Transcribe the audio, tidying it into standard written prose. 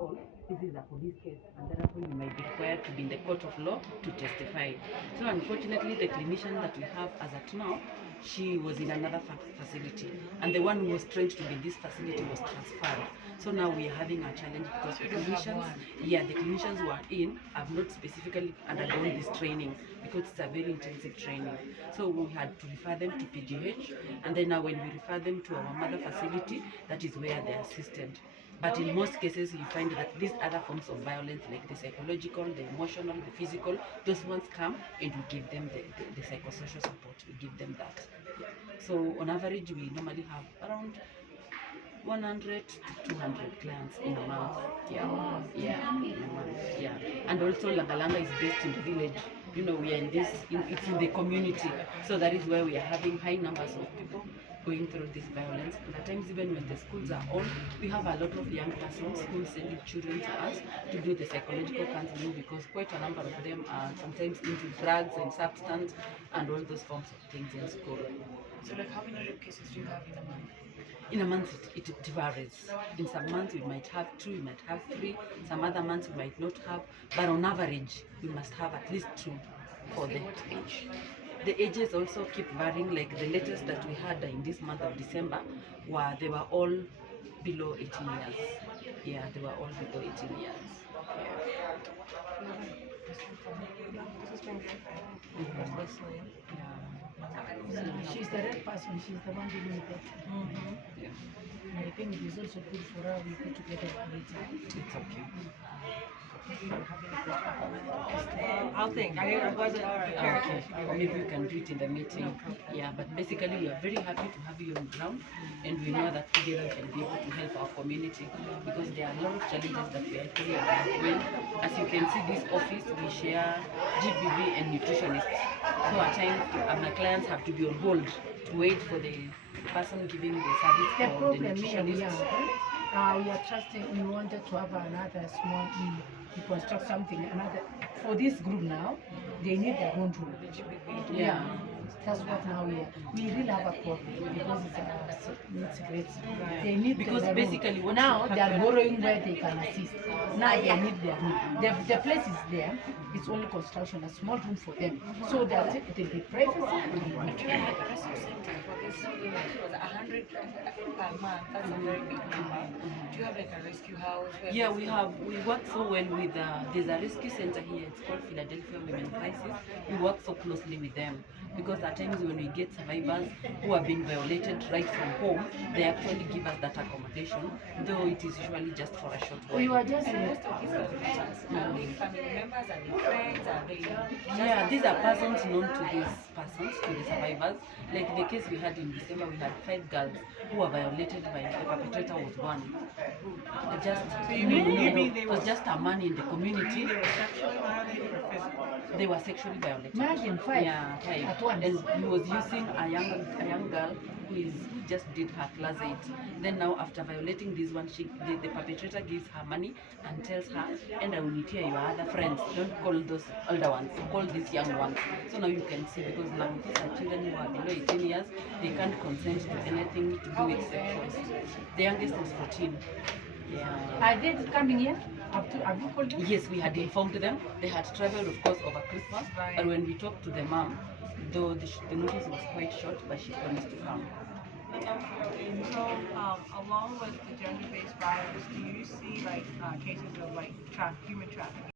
all, this is a police case, and therefore you might be required to be in the court of law to testify. So unfortunately, the clinician that we have as at now, she was in another facility, and the one who was trained to be in this facility was transferred. So now we are having a challenge because the clinicians who are in have not specifically undergone this training because it's a very intensive training. So we had to refer them to PGH, and then now when we refer them to our mother facility, that is where they are assisted. But in most cases, you find that these other forms of violence, like the psychological, the emotional, the physical, those ones come and we give them the psychosocial support. We give them that. So on average, we normally have around 100 to 200 clients in a month. Yeah. And also Langalanga is based in the village. You know, we are in this, it's in the community. So that is where we are having high numbers of people going through this violence. And at times, even when the schools are on, we have a lot of young persons who sending children to us to do the psychological counseling because quite a number of them are sometimes into drugs and substance and all those forms of things in school. So like how many rape cases do you have in a month? In a month, it varies. In some months, we might have 2, we might have 3. Some other months, we might not have. But on average, we must have at least 2 for the age. The ages also keep varying. Like the latest that we had in this month of December, they were all below 18 years. Yeah, they were all below 18 years. She's the right person, she's the one dealing with it. And I think it is also good for her we put together a meeting. It's okay. I'll think. I wasn't prepared. Okay. Or maybe you can do it in the meeting. Yeah, but basically we are very happy to have you on ground, and we know that together we can be able to help our community because there are a lot of challenges that we are facing. As you can see, this office we share GBV and nutritionists. So at times my clients have to be on hold to wait for the person giving the service The for the problem here, nutritionist. we are trusting, we wanted to have another small to construct something, for this group now, they need their own room. Yeah. That's what now we really have a problem because it's great. They need because basically what now they are borrowing where they can assist. Now they need their room. The place is there. It's only construction, a small room for them. So they are taking the privacy. For this was 100 per month. That's a very big number. Do you have like a rescue house? Yeah, we work so well with there's a rescue center here. It's called Philadelphia Women Crisis. We work so closely with them because at times when we get survivors who have been violated right from home, they actually give us that accommodation, though it is usually just for a short while. We were just family members and friends, are they? Yeah, these are persons known to these persons, to the survivors. Like the case we had in December, we had 5 girls who were violated by the perpetrator was one. So you mean they it was just a man in the community. They were sexually violated or physically? They were sexually violated. Imagine 5. Yeah, 5. At once. And he was using a young girl who just did her class 8. Then now after violating this one, the perpetrator gives her money and tells her, and I will need here your other friends. Don't call those older ones, call these young ones. So now you can see, because now these are children who are below 18 years, they can't consent to anything to do with sexual. The youngest is 14. Yeah. Are they coming here? Have you called them? Yes, we had informed them. They had traveled, of course, over Christmas. Right. And when we talked to the mom, though the notice was quite short, but she promised to come. So, along with the gender-based violence, do you see like cases of like human trafficking?